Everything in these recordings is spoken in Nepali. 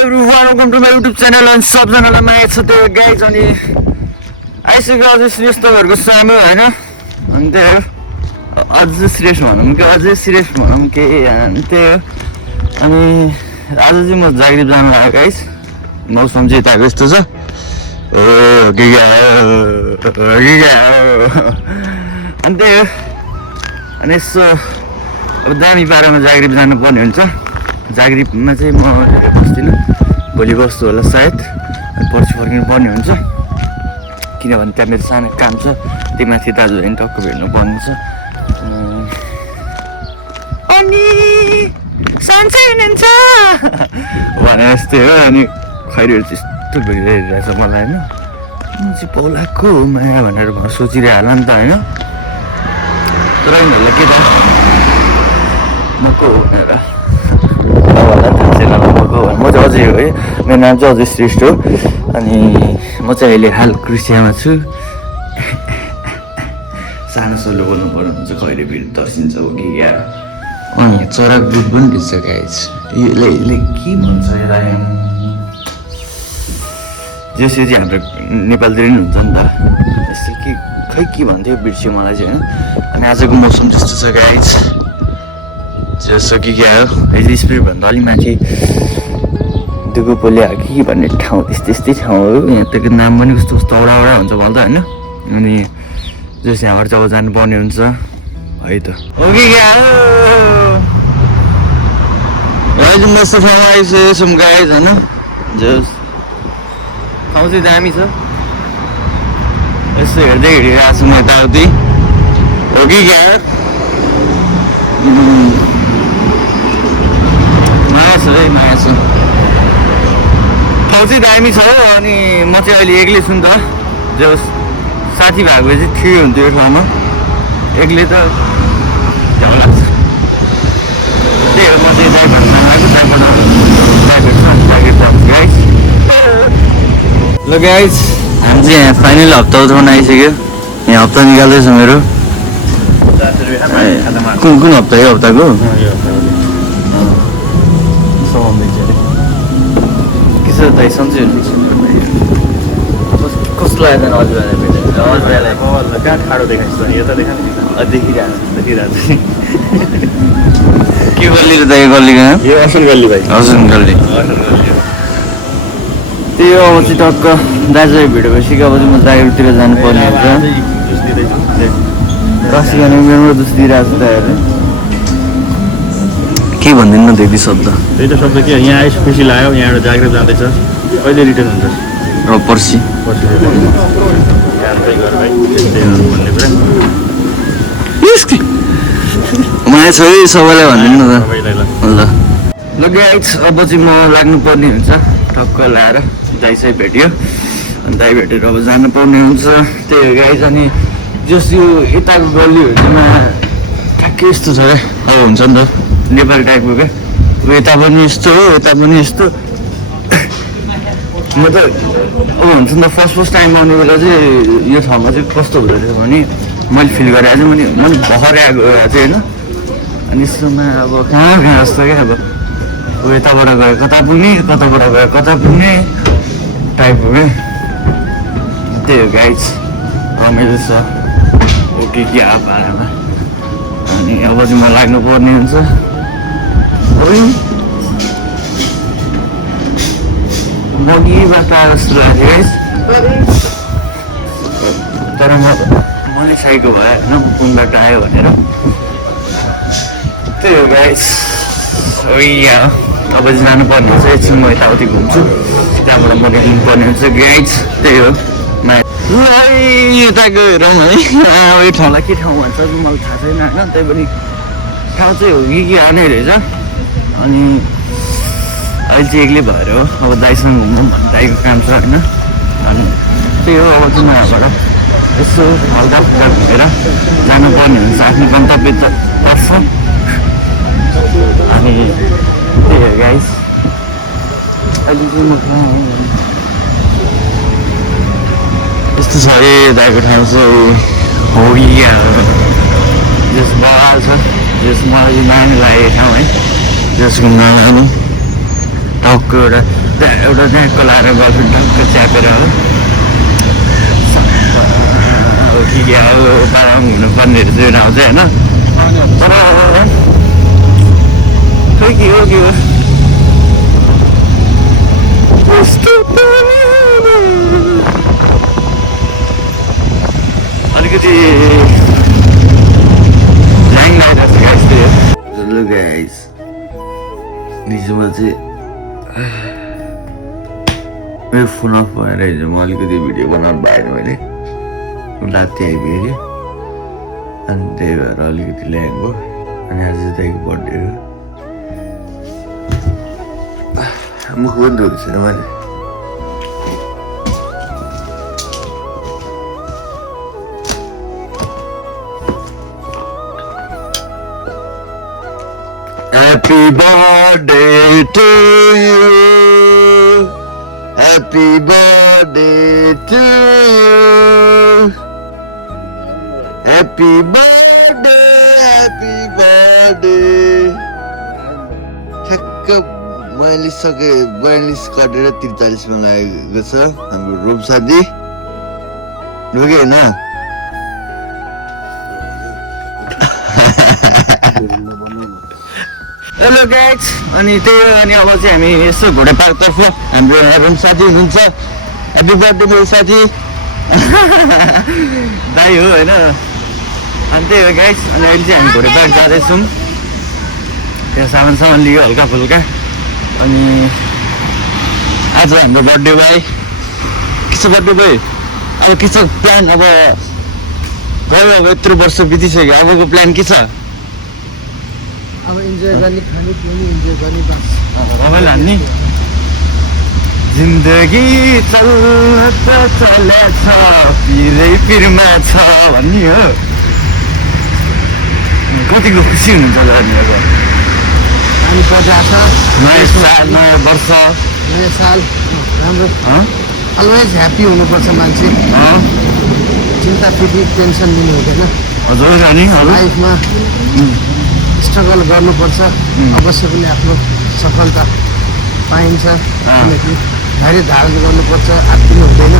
everyone, welcome to my YouTube channel and सबजनालाई माया छ त्यो गाइज अनि आइसक्यो अझै सिरियस तपाईँहरूको सामु होइन अनि त्यही हो अझै सिरियस भनौँ कि अझै सिरियस भनौँ के अनि त्यही हो अनि आज चाहिँ म जागिर जानु लाग्यो गाइज मौसम चाहिँ यताको यस्तो छ अनि त्यही हो अनि यसो अब दामी पारामा जागिर जानुपर्ने हुन्छ जागिरीमा चाहिँ म बस्दिनँ भोलि बस्छु होला सायद पर्सि फर्किनु पर्ने हुन्छ किनभने त्यहाँ मेरो सानो काम छ त्यो माथि दाजुभाइ टक्क भेट्नु पर्ने छ अनि सन्चै हुनुहुन्छ भने जस्तै हो अनि खैरीहरू चाहिँ यस्तो भइरहेछ मलाई होइन म चाहिँ पौलाको माया भनेर सोचिरह होला नि त होइन तर उनीहरूलाई के त म को हो भनेर म चाहिँ अझै हो है मेरो नाम चाहिँ अझै श्रेष्ठ हो अनि म चाहिँ अहिले हाल क्रिसियामा छु सानो सोलो बोल्नु पर्ने हुन्छ कहिले भिड तर्सिन्छ हो कि या अनि चरा ग्रुप पनि दिन्छ गाइज यसले के भन्छ यसलाई जसरी चाहिँ हाम्रो नेपालतिर पनि हुन्छ नि त यस्तो के खै के भन्थ्यो बिर्स्यो मलाई चाहिँ होइन अनि आजको मौसम त्यस्तो छ गाइज जस्तो कि क्या हो अहिले स्पिडभन्दा अलिक माथि दुगुपोले के भन्ने ठाउँ त्यस्तै ठाउँ हो यहाँ त नाम पनि कस्तो कस्तो औडा हुन्छ भन्दा होइन अनि जस यहाँबाट जब जानुपर्ने हुन्छ है त हो कि क्या हो अहिले मस्तो ठाउँमा आइसकेको गाइज होइन जस ठाउँ चाहिँ दामी छ यसो हेर्दै हिँडिरहेको छौँ यताउति हो कि क्या माया छ है माया छ ठाउँ चाहिँ दामी छ अनि म चाहिँ अहिले एक्लै छु नि त जो साथी भएको चाहिँ ठिकै हुन्थ्यो यो ठाउँमा एक्लै त झ्याउ लाग्छ त्यही हो म चाहिँ ड्राइभर गाइज ल गाइज हामी चाहिँ यहाँ फाइनल हप्ता उठाउन आइसक्यो यहाँ हप्ता निकाल्दैछ मेरो कुन हप्ता यो हप्ताको के छ दाइ सन्चै हुनुहुन्छ कस्तो लाग्यो त अजभाइलाई भेटेर अजभाइलाई कहाँ ठाडो देखाइस् त यता देखा देखिरहेको छ के गल्ली र दाइ गल्लीको नाम यो असन गल्ली भाइ असन गल्ली त्यही हो अब चाहिँ टक्क दाजुभाइ भेटेपछि अब चाहिँ म जागिरतिर जानुपर्ने हुन्छ रसिकन मेरो दुस दिइरहेको छु दाइहरूले के भनिदिनु न त्यति शब्द त्यही त शब्द के यहाँ आइस खुसी लाग्यो यहाँबाट जागिर जाँदैछ कहिले रिटर्न हुन्छ अब पर्सि भन्ने कुरा माया छ है सबैलाई भनिदिनु न त ल ल गाइज अब चाहिँ म लाग्नुपर्ने हुन्छ टक्क लाएर दाइ चाहिँ भेट्यो अनि दाइ भेटेर अब जानुपर्ने हुन्छ त्यही हो गाइज अनि जस यो यताको गल्लीहरूमा ठ्याक्कै यस्तो छ क्या अब हुन्छ नि त नेपाली टाइपको क्या यता पनि यस्तो हो यता पनि यस्तो म त अब हुन्छ नि त फर्स्ट टाइम आउने बेला चाहिँ यो ठाउँमा चाहिँ कस्तो हुँदो रहेछ भने मैले फिल गरेर चाहिँ मैले भर्खरै आएको चाहिँ होइन अनि यस्तोमा अब कहाँ जस्तो क्या अब यताबाट गयो कता पुग्ने कताबाट गयो कता पुग्ने टाइपको क्या त्यही हो गाइज रमाइलो छ ओके क्या पारामा अनि अब चाहिँ म लाग्नुपर्ने हुन्छ बगीबाट जस्तो लाग्यो गाइज तर मलाई साइको भयो होइन कुन बाटो आयो भनेर त्यही हो गाइज अब चाहिँ जानुपर्ने हुन्छ एकछिन म यताउति घुम्छु त्यहाँबाट म निक्लिनु पर्ने हुन्छ गाइज त्यही हो यताको हेरौँ है यो ठाउँलाई के ठाउँ भन्छ मलाई थाहा छैन होइन त्यही पनि ठाउँ चाहिँ हो कि आउने रहेछ अनि अहिले चाहिँ एक्लै भएर हो अब दाइसँग घुम्नु दाइको काम छ होइन अनि त्यही हो अब चाहिँ म यहाँबाट यसो हल्का फुल्का घुमेर जानुपर्ने हुन्छ आफ्नो गन्तव्य तर्फ अनि त्यही हो गाइस अहिले चाहिँ म यस्तो छ अरे दाइको ठाउँ चाहिँ हो जस बगाल छ जस मलाई नानी लागेको ठाउँ है जस घुम्न लानु टक्क एउटा एउटा ड्याङ्कको लाएर गर्लफ्रेन्ड टक्क च्यापेर हो अब के अब बाराङ हुनुपर्नेहरू चाहिँ आउँछ होइन तर खोइ के हो अलिकति ल्याङ लगाइरहेको छ गाइस त्यही हो गाइस हिजोमा चाहिँ मेरो फोन अफ भएर हिजो म अलिकति भिडियो बनाउनु पाएन मैले राति आइपुग्यो अनि त्यही भएर अलिकति ल्याङ भयो अनि आज चाहिँ दाइको बर्थडे हो मुख पनि धोएको छैन मैले Happy birthday to you. Happy birthday to you. Happy birthday. ठ्याक्क 42 काटेर 43 मा लागेको छ हाम्रो रूप साथी ढोके होइन हेलो गाइज अनि त्यही हो अनि अब चाहिँ हामी यसो घोडा पार्कतर्फ हाम्रो एभन साथी हुनुहुन्छ ह्याप्पी बर्थडे मेरो साथी दाइ हो होइन अनि त्यही हो गाइज अनि अहिले चाहिँ हामी घोडा पार्क जाँदैछौँ त्यो सामान लियो हल्का फुल्का अनि आज हाम्रो बर्थडे भयो के छ बर्थडे भयो अब के छ प्लान अब गयो अब यत्रो वर्ष बितिसक्यो अबको प्लान के छ अब इन्जोय गर्ने खाने पिउने इन्जोय गर्ने बस रमाइलो हान्ने जिन्दगी चलेछ पिरमा छ भन्ने हो कतिको खुसी हुनुहुन्छ अनि अब हामी पर्दा छ नयाँ साल नयाँ वर्ष नयाँ साल राम्रो अलवेज ह्याप्पी हुनुपर्छ मान्छे चिन्ता फिक्री टेन्सन लिनु हुँदैन हजुर अनि लाइफमा स्ट्रगल गर्नुपर्छ अवश्य पनि आफ्नो सफलता पाइन्छ किनकि धैर्य धारण गर्नुपर्छ आत्तिनु हुँदैन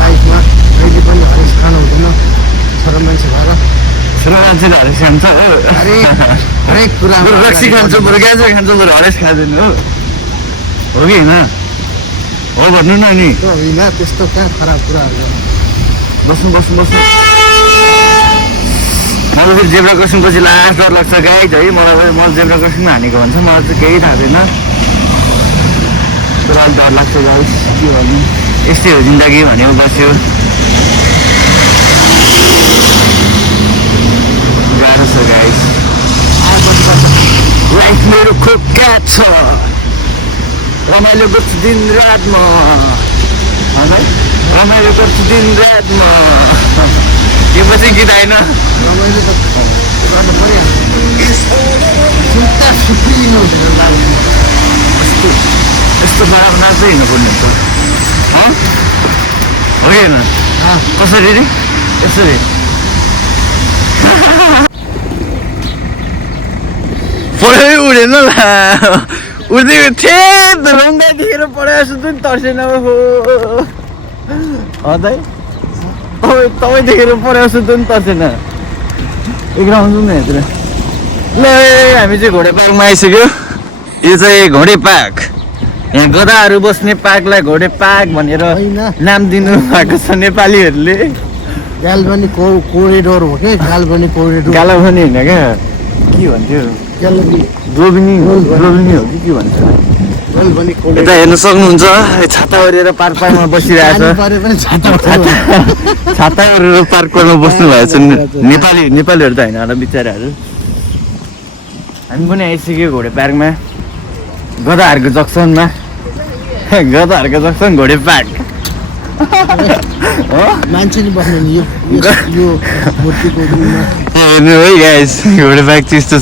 लाइफमा कहिले पनि हरेस खानु हुँदैन छोरा मान्छे भएर छोरा मान्छेले हरेस खान्छ हरेक कुरा रक्सी खान्छ बरु ग्यास खान्छ बरु हरेस खाँदैन हो कि होइन हो भन्नु न अनि होइन त्यस्तो कहाँ खराब कुराहरू बस्नु मलाई फेरि जेब्रा क्रसिङ पछि लास्ट डर लाग्छ गाइज है मलाई जेब्रा क्रसिङमा हानेको भन्छ मलाई चाहिँ केही थाहा छैन तर अलिक डर लाग्छ गाइज के भन्नु यस्तै हो जिन्दगी भनेको बस्यो गाह्रो छ गाइज लाइफ मेरो खोक्का छ रमाइलो गर्छु दिन रातमा रमाइलो गर्छु दिन रातमा यो पछि गीत आएन रमाइलो त गर्नु परिहाल्छ चिन्ता सुखी लिनु हुँदैन यस्तो नराम्रो नाच्दै हिँड्नुपर्ने हुन्छ हो कि होइन कसरी रे यसरी पढाइ उडेन ल उड्दै थिएँ रुङ्गा देखेर पढाएको छु नि तर्सेन हो तपाईँ देखेर पढाएको छु नि तर्सेन एक राउन्ड जाउँ न यहाँतिर ल हामी चाहिँ घोडे पार्कमा आइसक्यो यो चाहिँ घोडे पार्क यहाँ गधाहरू बस्ने पार्कलाई घोडे पार्क भनेर नाम दिनु भएको छ नेपालीहरूले गालबनी कोरिडोर हो कि गालबनी कोरिडोर गालाबनी होइन क्या के भन्थ्यो द्रोबिनी हो कि के भन्छ यता हेर्न सक्नुहुन्छ छाता ओरेर पार्कमा बसिरहेछ छाता ओरेर पार्कमा बस्नु भएको छ नेपालीहरू त होइन होला बिचराहरू हामी पनि आइसक्यो घोडे पार्कमा गधाहरूको जक्सनमा गधाहरूको जक्सन घोडे पार्क मान्छे नि बस्नु नि यो मूर्तिको हेर्नु है गाइस घोडे पार्क चाहिँ यस्तो छ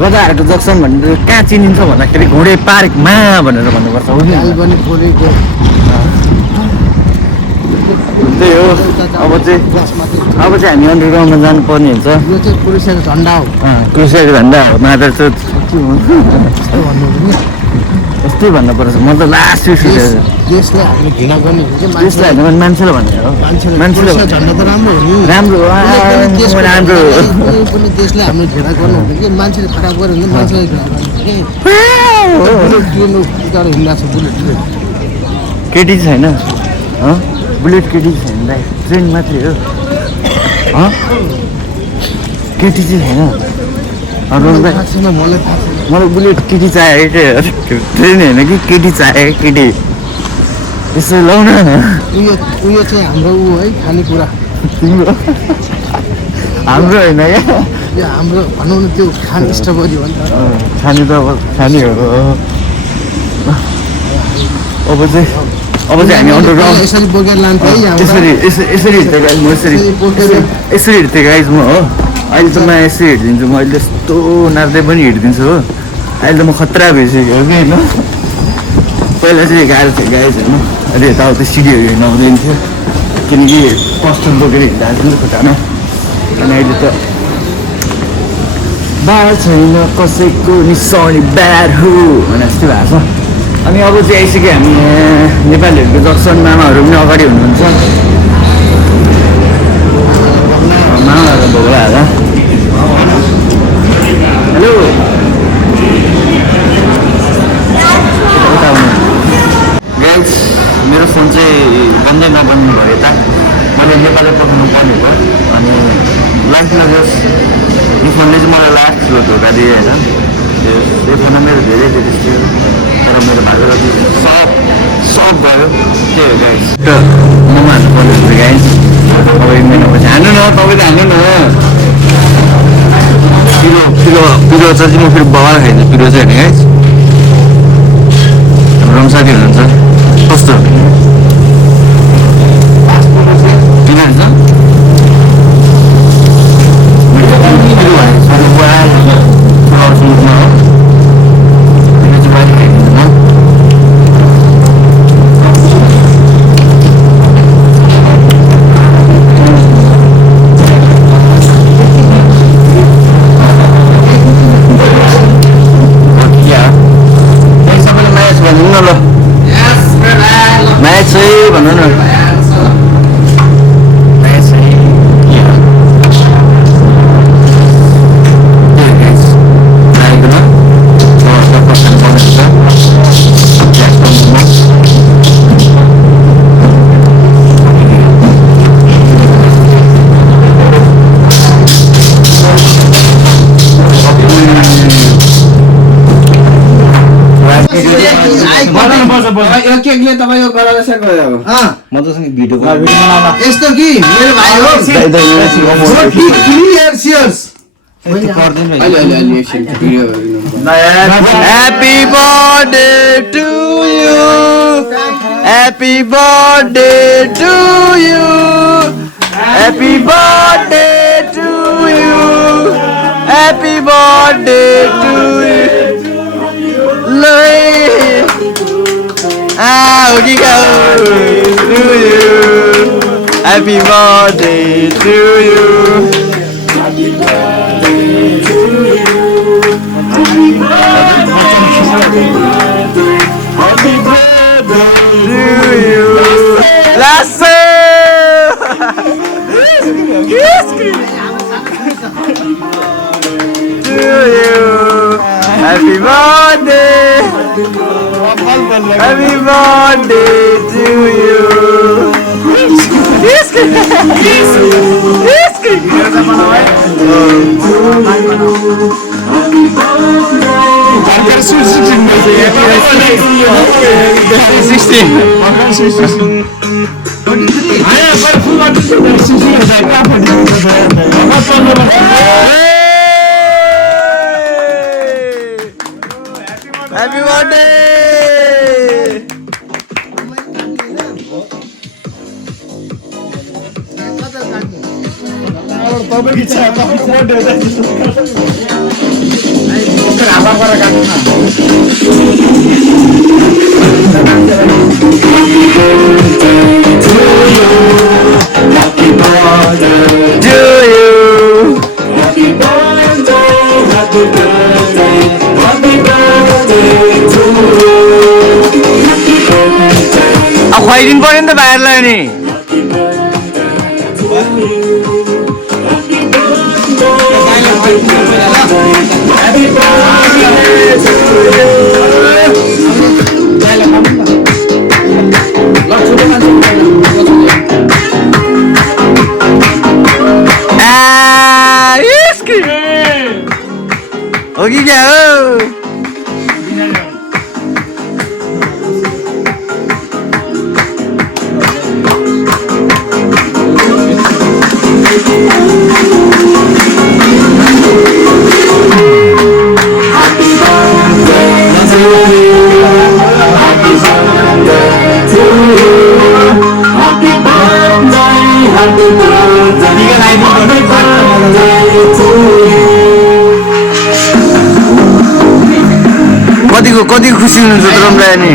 गधाहरूको जक्सन भनेर कहाँ चिनिन्छ भन्दाखेरि घोडे पार्कमा भनेर भन्नुपर्छ हो नि त्यही हो अब चाहिँ हामी अन्डरग्राउन्डमा जानुपर्ने हुन्छ यो चाहिँ क्रुसेर झन्डा हो क्रुसेर झन्डा हो मादर यस्तो भन्नु भने यस्तै भन्नु पर्छ म त लास्ट देशलाई हामीले घृणा गर्ने हो कि त्यसलाई होइन मान्छेले भन्ने हो मान्छेले पैसा झन्डा त राम्रो हो नि राम्रो राम्रो कुनै पनि देशलाई हामीले घृणा गर्नु हुँदैन कि मान्छेले खराब गर्यो भने मान्छेले घृणा गर्नु बुलेट ट्रेन उताएर हिँड्दा छ बुलेट ट्रेन केटी छैन बुलेट केटी छैन दाइ ट्रेन मात्रै हो केटी चाहिँ छैन थाहा छैन मलाई थाहा छैन मलाई बुलेट केटी चाहिएको ट्रेन होइन कि केटी चाहिएको केटी यसो लाउन उयो चाहिँ हाम्रो ऊ है खानेकुरा हाम्रो होइन क्या यो हाम्रो भनौँ न त्यो खान स्ट्रबेरी हो नि त खाने त अब खाने हो अब चाहिँ हामी अन्डरग्राउन्ड यसरी बोकेर लान्थ्यो है यसरी हिँड्थेँ गाइज म यसरी हिँड्थेँ गाइज म हो अहिले त म यसरी हिँडिदिन्छु म अहिले यस्तो नाच्दै पनि हिँडिदिन्छु हो अहिले त म खतरा भइसक्यो कि होइन पहिला चाहिँ गाह्रो थियो गाइज होइन अहिले यताउति सिडीहरू हिँड्नु आउँदैन थियो किनकि कस्टम बोकेर हिँड्दा थियो खुट्टामा अनि अहिले त बार छैन कसैको निसाउने ब्याड हो भने जस्तो भएको छ अनि अब चाहिँ आइसक्यो हामी नेपालीहरूको जक्सन मामाहरू पनि अगाडि हुनुहुन्छ मामाहरू भएको होला हेलो गाइस मेरो फोन चाहिँ बन्दै नबन्नु भयो त मैले नेपाली पठाउनु पर्ने भयो अनि लाइफमा जस यो फोनले चाहिँ मलाई लास्ट थियो धोका दिए होइन यो फोनमा मेरो धेरै धेरै थियो तर मेरो भागरथी सब गयो त्यही हो गाइस ममा हाल्नु पर्ने हुन्छ गाइस अब एक महिनापछि हान्नु न तपाईँ त हान्नु न पिरो चाहिँ म फेरि बगाएर खाइदिन्छु पिरो चाहिँ होइन गाइस हाम्रो साथी हुनुहुन्छ कस्तो किन हान्छ भन्नु न केकले तपाईँ यो गराएर म तसँग भिडियो यस्तो कि मेरो भाइ हो Happy birthday to you. Happy birthday to you. Happy birthday to you. Happy birthday to you. Okay, go to you. Happy birthday to you. Happy birthday to you. Happy birthday to you. Last to you. Happy birthday. Happy birthday to you. Happy birthday! ल्याइदिनु पर्यो नि त भाइहरूलाई नि हो कि क्या हो कतिको खुसी हुनुहुन्छ तरमलाई नि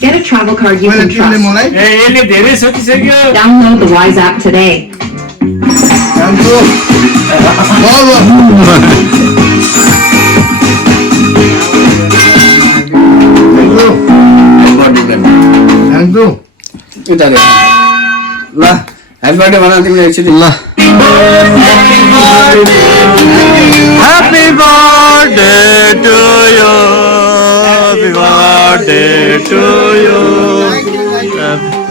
Get a travel card you can trust. Download the Wise app today. Happy birthday to you. Happy birthday to you.